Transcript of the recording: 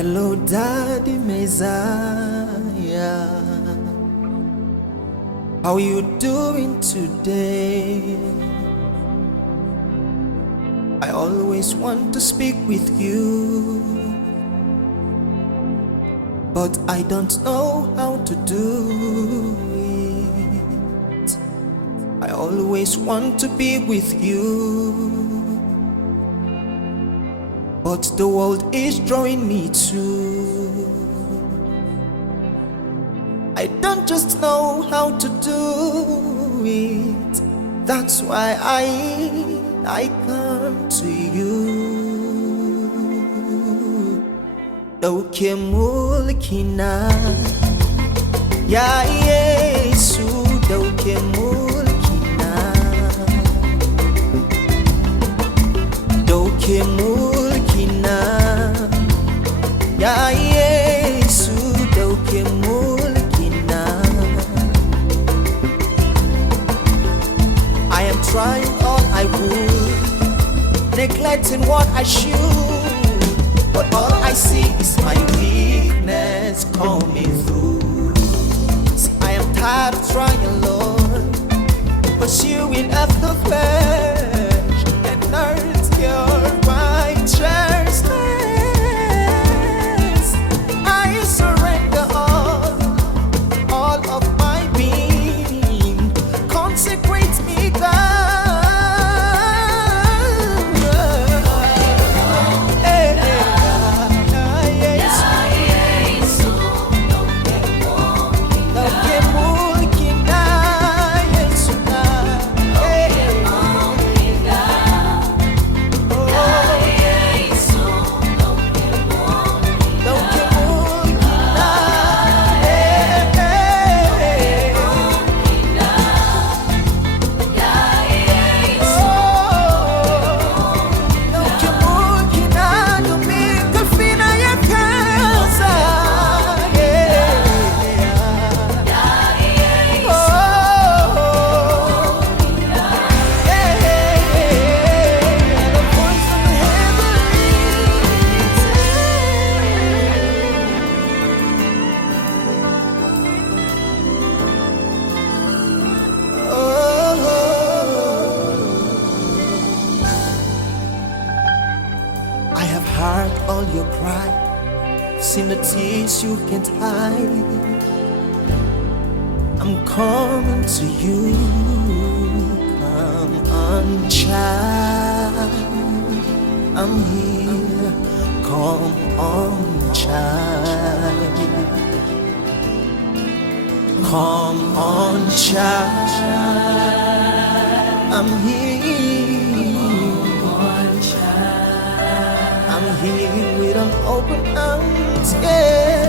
Hello, Daddy Messiah. How you doing today? I always want to speak with you, but I don't know how to do it. I always want to be with you, but the world is drawing me to. I don't just know how to do it. That's why I come to you. Dauke Mulkina, ya Yesu. Dauke Mulkina, Dauke Mulkina, ya Yesu. Dauke Mulkina. I am trying all I would, neglecting what I should, but all I see is my weakness coming through. See, I am tired of trying, Lord, pursuing after flesh and earth your righteousness. I surrender all of my being. Consecrate me, God. I have heard all your cry, seen the tears you can't hide. I'm coming to you. Come on, child. I'm here. Come on, child. Come on, child. I'm here. I'm here with an open arms, yeah.